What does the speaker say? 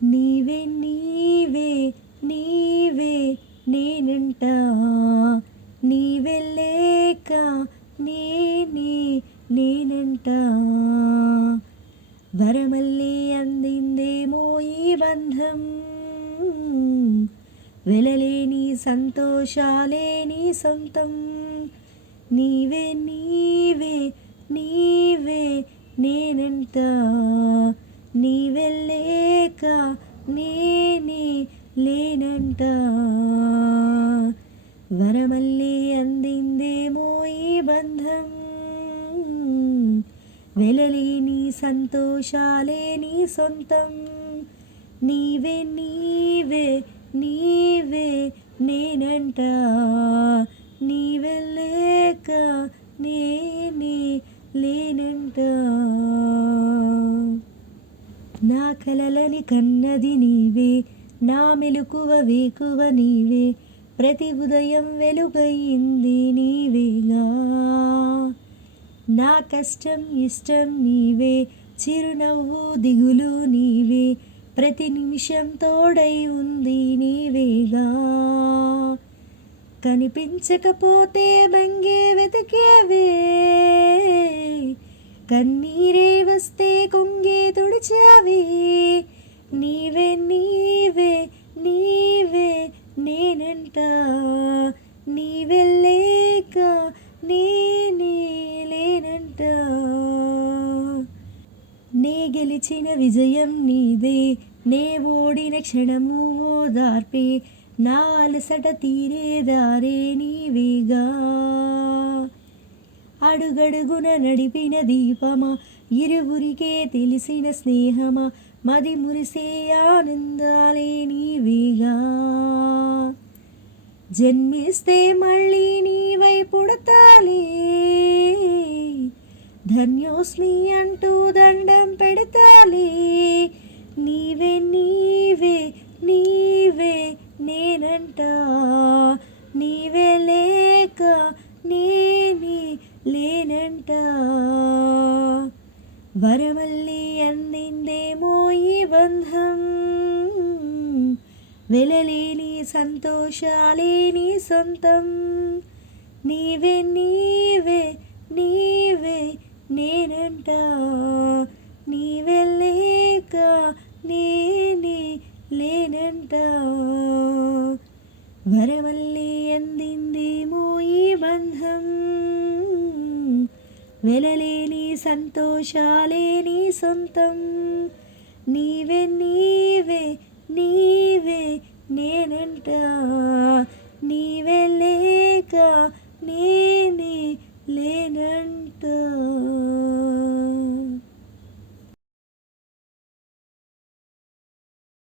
నీవే నీవే నీవే నేనంట, నీవే లేక నేనే నేనంట. వరమల్లి అందిందేమో ఈ బంధం, వెలలేని సంతోషాలే నీ సొంతం. నీవే నీవే నీవే నేనంట, నీవే లేక నేనే లేనంట. వరమల్లి అందిందేమో ఈ బంధం, వెలలేని సంతోషాలే నీ సొంతం. నీవే నీవే నీవే నేనంట, నీవే లేక నేనే లేనంట. నా కలలని కన్నది నీవే, నా మెలకువ వేకువ నీవే, ప్రతి ఉదయం వెలుగయింది నీవేగా. నా కష్టం ఇష్టం నీవే, చిరునవ్వు దిగులు నీవే, ప్రతి నిమిషం తోడై ఉంది నీవేగా. కనిపించకపోతే బంగే వెతికేవే, కన్నీరే వస్తే కొంగే తుడిచావే. నీవే నీవే నీవే నేనంట, నీవే లేక నేనే లేనంట. నే గెలిచిన విజయం నీదే, నే ఓడిన క్షణము ఓదార్పే, నా అలసట తీరే దారే నీవేగా. అడుగడుగున నడిపిన దీపమా, ఇరువురికే తెలిసిన స్నేహమా, మది మురిసే ఆనందాలే నీవేగా. జన్మిస్తే మళ్ళీ నీవై పుడతాలే, ధన్యోస్మి అంటూ దండం పెడతాలే. నీవే నీవే నీవే నేనంట, నీవే లేక నేనే లేనంట. వరమల్లి అందిందేమో ఈ బంధం, వెలలేని సంతోషాలే నీ సొంతం. నీవే నీవే నీవే నేనంట, నీవే లేక నేనే లేనంట. వరమల్లి అందిందేమో ఈ బంధం, వెలలేని సంతోషాలే నీ సొంతం. నీవే నీవే నీవే నేనంట.